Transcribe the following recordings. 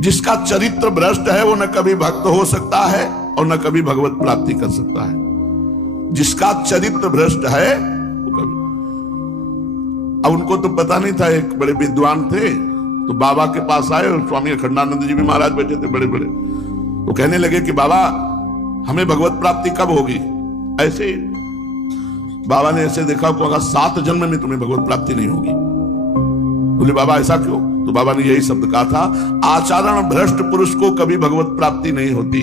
जिसका चरित्र भ्रष्ट है वो न कभी भक्त हो सकता है और न कभी भगवत प्राप्ति कर सकता है। जिसका चरित्र भ्रष्ट है वो कभी। अब उनको तो पता नहीं था, एक बड़े विद्वान थे तो बाबा के पास आए और स्वामी अखंडानंद जी भी महाराज बैठे थे बड़े बड़े। तो कहने लगे कि बाबा हमें भगवत प्राप्ति कब होगी? ऐसे ही बाबा ने ऐसे देखा को 7 जन्म में तुम्हें भगवत प्राप्ति नहीं होगी। बोले बाबा ऐसा क्यों? तो बाबा ने यही शब्द कहा था, आचरण भ्रष्ट पुरुष को कभी भगवत प्राप्ति नहीं होती।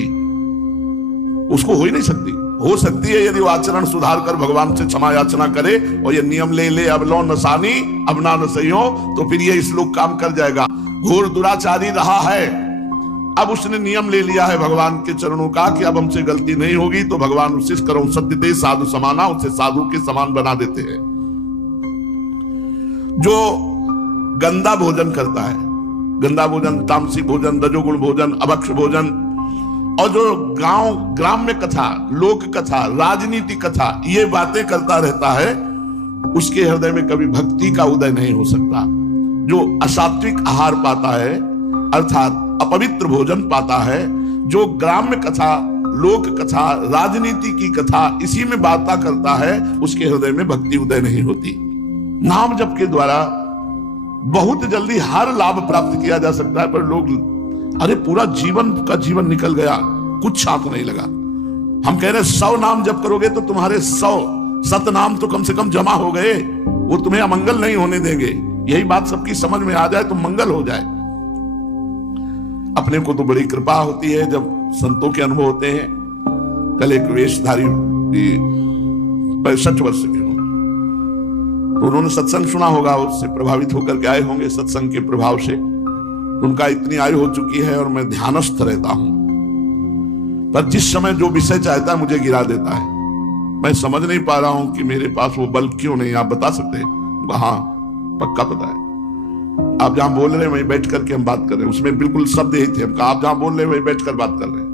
उसको हो ही नहीं सकती। हो सकती है यदि वो आचरण सुधार कर भगवान से क्षमा याचना करे और ये नियम ले ले अब लो नसानी अब ना नसइयो, तो फिर ये श्लोक काम कर जाएगा। घोर दुराचारी रहा है, अब उसने नियम ले लिया है भगवान के चरणों का कि अब हमसे गलती नहीं होगी, तो भगवान उसे करो सत्यते साधु समाना, उसे साधु के समान बना देते हैं। जो गंदा भोजन करता है, गंदा भोजन, तामसिक भोजन, रजोगुण भोजन, अभक्ष भोजन, और जो ग्राम्य कथा, लोक कथा, राजनीति कथा ये बातें करता रहता है, उसके हृदय में कभी भक्ति का उदय नहीं हो सकता। जो असात्विक आहार पाता है अर्थात अपवित्र भोजन पाता है, जो ग्राम्य कथा, लोक कथा, राजनीति की कथा इसी में बातें करता है, उसके हृदय में भक्ति उदय नहीं होती। नाम जप के द्वारा बहुत जल्दी हर लाभ प्राप्त किया जा सकता है, पर लोग अरे पूरा जीवन का जीवन निकल गया, कुछ साथ नहीं लगा। हम कह रहे 100 नाम जप करोगे तो तुम्हारे 100 सतनाम तो कम से कम जमा हो गए, वो तुम्हें अमंगल नहीं होने देंगे। यही बात सबकी समझ में आ जाए तो मंगल हो जाए। अपने को तो बड़ी कृपा होती है जब संतों के अनुभव होते हैं। कल एक वेशधारी 65 वर्ष के होंगे, तो उन्होंने सत्संग सुना होगा, उससे प्रभावित होकर के आए होंगे सत्संग के प्रभाव से। उनका इतनी आयु हो चुकी है और मैं ध्यानस्थ रहता हूं, पर जिस समय जो विषय चाहता है मुझे गिरा देता है। मैं समझ नहीं पा रहा हूं कि मेरे पास वो बल क्यों नहीं, आप बता सकते हैं? हाँ पक्का पता है। आप जहां बोल रहे हैं वहीं बैठ करके हम बात कर रहे हैं, उसमें बिल्कुल शब्द यही थे। हम आप जहां बोल रहे हैं वहीं बैठकर बात कर रहे हैं।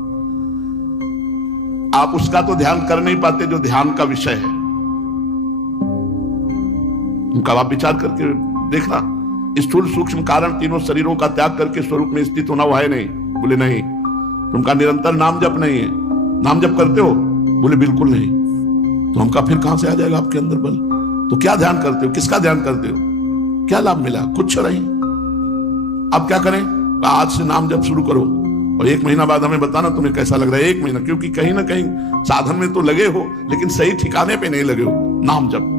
आप उसका तो ध्यान कर नहीं पाते जो ध्यान का विषय है। उनका आप विचार करके देखना, स्थूल सूक्ष्म कारण तीनों शरीरों का त्याग करके स्वरूप में स्थित होना वो है नहीं। बोले नहीं। तुमका निरंतर नाम जप नहीं है, नाम जप करते हो? बोले बिल्कुल नहीं। तो हमका फिर कहां से आ जाएगा आपके अंदर बल? तो क्या ध्यान करते हो, किसका ध्यान करते हो, क्या लाभ मिला? कुछ नहीं। अब क्या करें? आज से नाम जप शुरू करो और 1 महीना बाद हमें बताना तुम्हें कैसा लग रहा है। 1 महीना, क्योंकि कहीं ना कहीं साधन में तो लगे हो लेकिन सही ठिकाने पे नहीं लगे हो। नाम जप